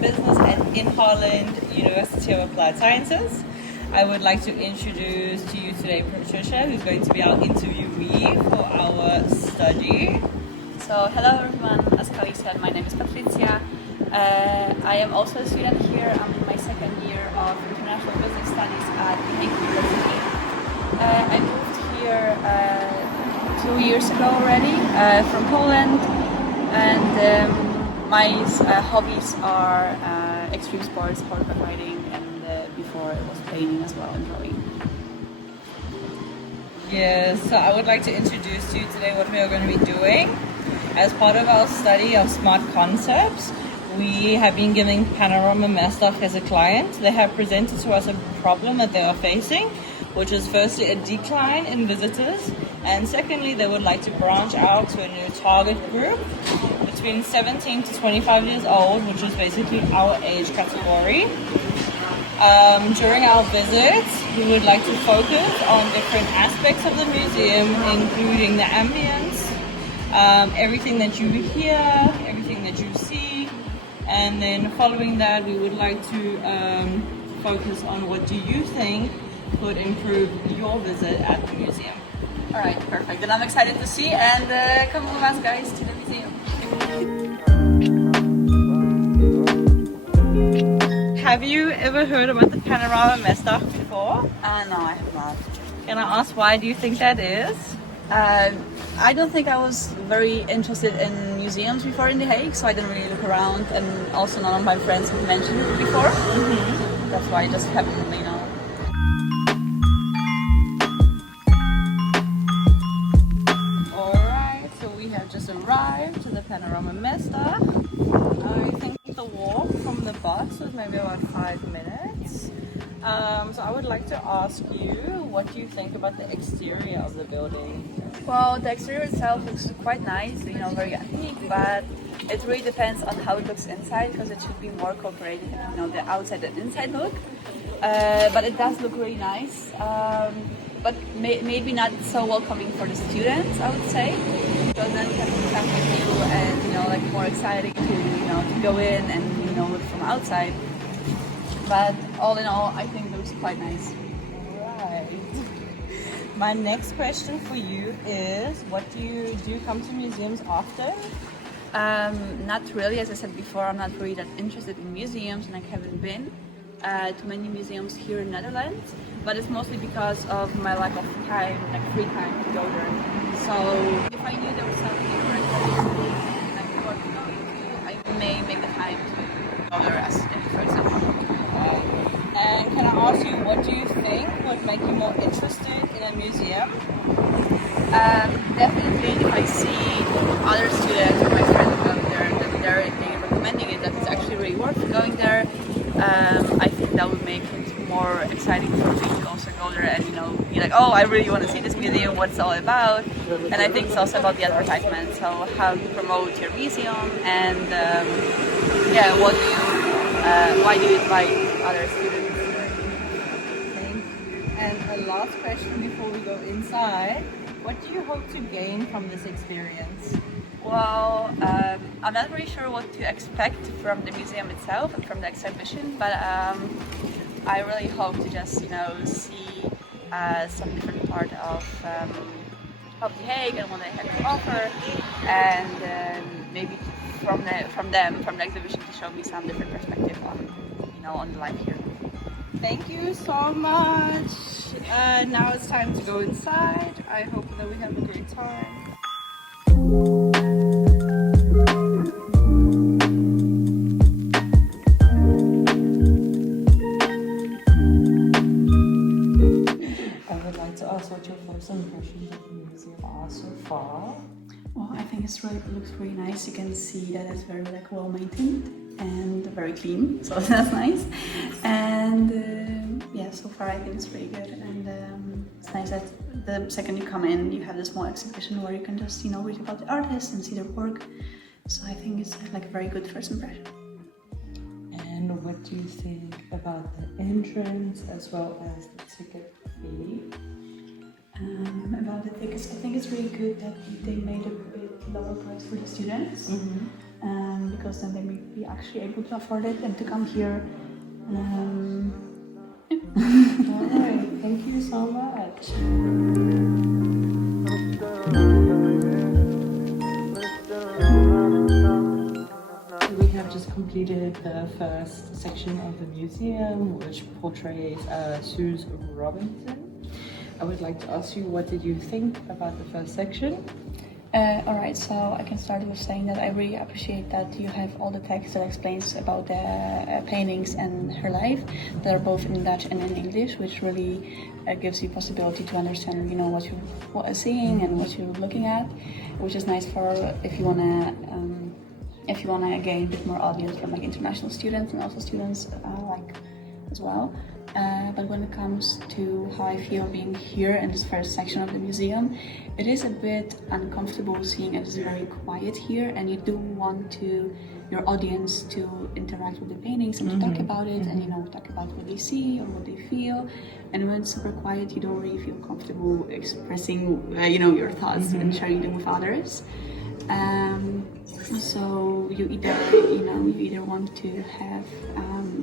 Business in Holland, University of Applied Sciences. I would like to introduce to you today Patricia, who's going to be our interviewee for our study. So, hello everyone, as Kali said, my name is Patricia. I am also a student here. I'm in my second year of International Business Studies at the University. I moved here 2 years ago already from Poland, and my hobbies are extreme sports, horseback riding, and before it was painting as well and drawing. Yes, so I would like to introduce to you today what we are going to be doing. As part of our study of smart concepts, we have been giving Panorama Mesdag as a client. They have presented to us a problem that they are facing, which is firstly a decline in visitors, and secondly they would like to branch out to a new target group between 17 to 25 years old, which is basically our age category. During our visits, we would like to focus on different aspects of the museum, including the ambience, everything that you hear, everything that you see, and then following that we would like to focus on what do you think could improve your visit at the museum. Alright, perfect. Then I'm excited to see, and come with us guys to the museum. Have you ever heard about the Panorama Mesdag before? No, I have not. Can I ask why do you think that is? I don't think I was very interested in museums before in The Hague, so I didn't really look around, and also none of my friends have mentioned it before. Mm-hmm. That's why I just happened, Alright, so we have just arrived to the Panorama Mesdag. I think the walk from the bus was maybe about 5 minutes. So I would like to ask you, what do you think about the exterior of the building? Well, the exterior itself looks quite nice, very antique, but it really depends on how it looks inside, because it should be more cooperative, the outside and inside look. But it does look really nice, but maybe not so welcoming for the students, I would say, because then you have to come with you and, more exciting to go in and, look from outside. But all in all, I think it looks quite nice. Right. My next question for you is, what do you come to museums often? Not really. As I said before, I'm not really that interested in museums, and I haven't been to many museums here in Netherlands. But it's mostly because of my lack of time, free time to go there. So if I knew there was something very interesting and I want to go into, I may make the time to go there, as for example. And can I ask you, what do you think would make you more interested in a museum? Definitely if I see other students or my friends going there, that they're recommending it, that it's actually really worth going there. I think that would make it more exciting for me to also go there and be like, oh, I really want to see this museum, what's it all about. And I think it's also about the advertisement, so how to promote your museum, and why do you invite other students? And a last question before we go inside, what do you hope to gain from this experience? Well, I'm not really sure what to expect from the museum itself and from the exhibition, but I really hope to just, see some different part of The Hague and what they have to offer, and maybe from the exhibition, to show me some different perspective on the life here. Thank you so much. Now it's time to go inside. I hope that we have a great time. I would like to ask what your first impressions of the museum are so far. Well, I think it looks really nice. You can see that it's very well maintained and very clean, so that's nice. And so far I think it's pretty good. And it's nice that the second you come in, you have this small exhibition where you can just read about the artists and see their work. So I think it's a very good first impression. And what do you think about the entrance as well as the ticket fee? About the tickets, I think it's really good that they made a bit lower price for the students. Mm-hmm. because then they may be actually able to afford it and to come here. All right, thank you so much. We have just completed the first section of the museum, which portrays Suze Robinson. I would like to ask you, what did you think about the first section? Alright, so I can start with saying that I really appreciate that you have all the text that explains about the paintings and her life that are both in Dutch and in English, which really gives you possibility to understand, what you're seeing and what you're looking at, which is nice for if you wanna gain a bit more audience from like international students and also students as well. But when it comes to how I feel being here in this first section of the museum, it is a bit uncomfortable seeing it is very quiet here, and you do want your audience to interact with the paintings and to talk about it and talk about what they see or what they feel. And when it's super quiet, you don't really feel comfortable expressing your thoughts and sharing them with others. So you either want to have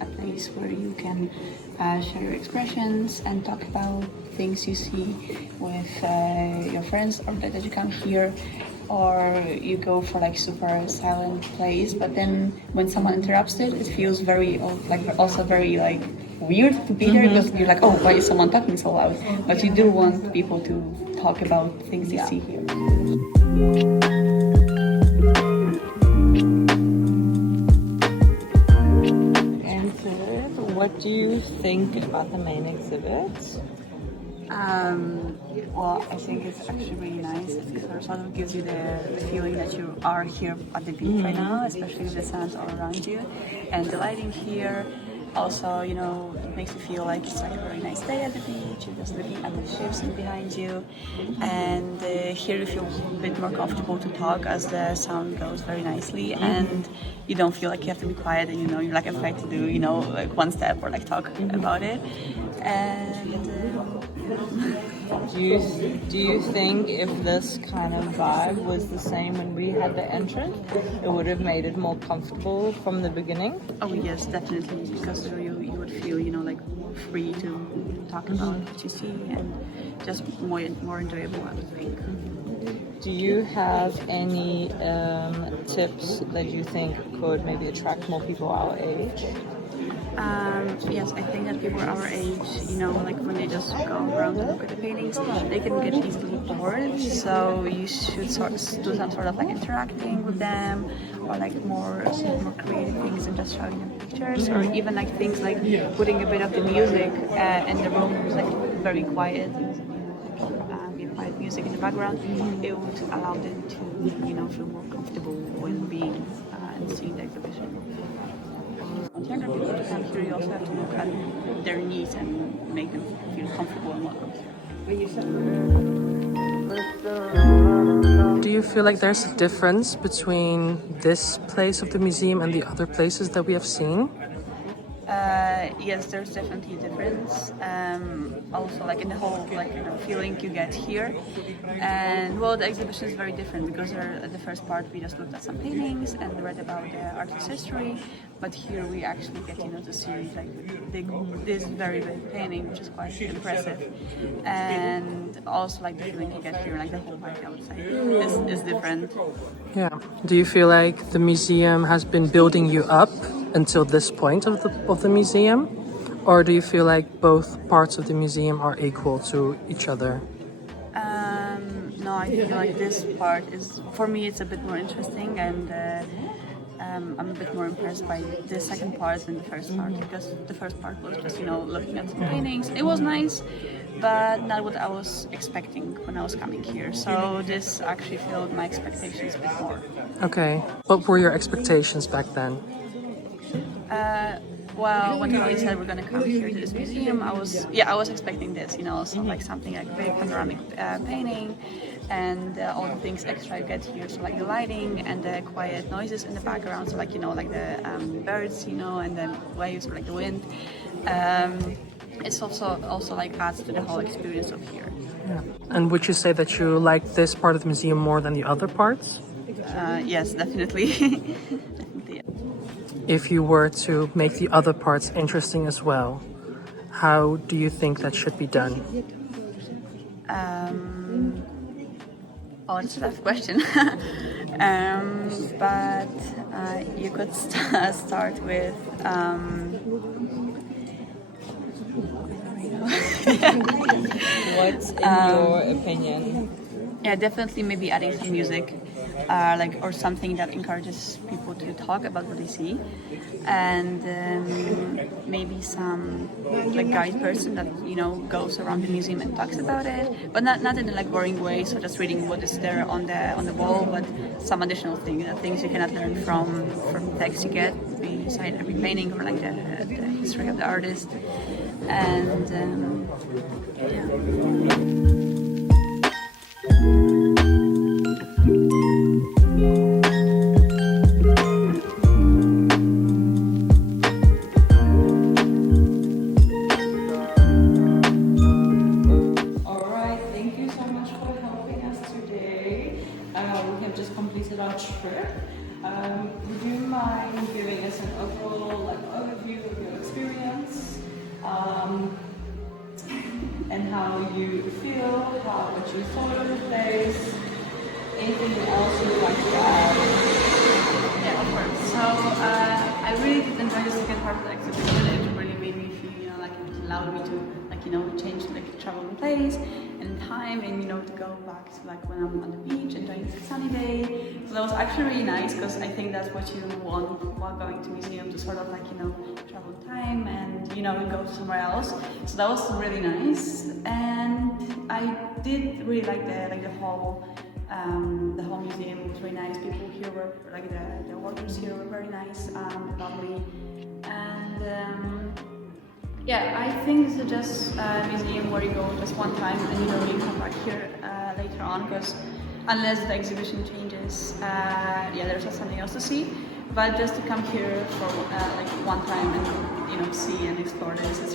a place where you can share your expressions and talk about things you see with your friends, or that you come here, or you go for like super silent place. But then when someone interrupts it, it feels very very weird to be there, because you're like, oh, why is someone talking so loud? But you do want people to talk about things they see here. What do you think about the main exhibit? Well, I think it's actually really nice. It sort of gives you the feeling that you are here at the beach right now, especially with the sounds all around you. And the lighting here also, it makes you feel like it's like a very nice day at the beach. You're just looking at the ships behind you. And here you feel a bit more comfortable to talk as the sound goes very nicely. And you don't feel like you have to be quiet and you're like afraid to do, like one step or like talk about it. And do you think if this kind of vibe was the same when we had the entrance, it would have made it more comfortable from the beginning? Oh yes, definitely, because you would feel like free to talk about what you see, and just more enjoyable, I would think. Do you have any tips that you think could maybe attract more people our age? Yes, I think that people our age, like when they just go around and look at the paintings, they can get easily bored. So you should do some sort of like interacting with them, or like more creative things and just showing them pictures, or even like things like putting a bit of the music in the room, like very quiet, quiet music in the background. It would allow them to, feel more comfortable when being and seeing the exhibition. Younger people to come here, you also have to look at their needs and make them feel comfortable and welcome. Do you feel like there's a difference between this place of the museum and the other places that we have seen? Yes, there's definitely a difference. Also, like in the whole feeling you get here, and well, the exhibition is very different because the first part we just looked at some paintings and read about the artist's history, but here we actually get to see like this very big painting, which is quite impressive, and also like the feeling you get here, like the whole park, I would say, is different. Yeah. Do you feel like the museum has been building you up until this point of the museum, or do you feel like both parts of the museum are equal to each other? No, I feel like this part is, for me, it's a bit more interesting, and I'm a bit more impressed by the second part than the first part, because the first part was just looking at some paintings. It was nice, but not what I was expecting when I was coming here. So this actually filled my expectations a bit more. Okay. What were your expectations back then? Well, when Kelly said we're gonna come here to this museum, I was expecting this, so like something like big panoramic painting, and all the things extra you get here, so like the lighting and the quiet noises in the background, so like like the birds, and then waves or like the wind. It's also like adds to the whole experience of here. Yeah. And would you say that you like this part of the museum more than the other parts? Yes, definitely. Definitely, yeah. If you were to make the other parts interesting as well, how do you think that should be done? Oh, it's a tough question. But you could start with. What's in your opinion? Yeah, definitely maybe adding some music, or something that encourages people to talk about what they see, and maybe some guide person that goes around the museum and talks about it, but not in a boring way. So just reading what is there on the wall, but some additional things, things you cannot learn from text you get beside every painting, or the history of the artist, and yeah. Alright, thank you so much for helping us today. We have just completed our trip. Would you mind giving us an overall overview of your experience and how you feel, what you thought of the place? Anything else you would like to add? Yeah, of course. So I really did enjoy the second part of the exhibition. It really made me feel, it allowed me to, change, travel in place and time, and to go back to when I'm on the beach enjoying the sunny day. So that was actually really nice, because I think that's what you want while going to museum, to sort of travel time and go somewhere else. So that was really nice, and I did really like the whole. The whole museum was really nice. People here were the workers here were very nice, lovely, and yeah, I think this is just a museum where you go just one time and you don't really come back here later on, because unless the exhibition changes, yeah, there's just something else to see. But just to come here for one time and see and explore this,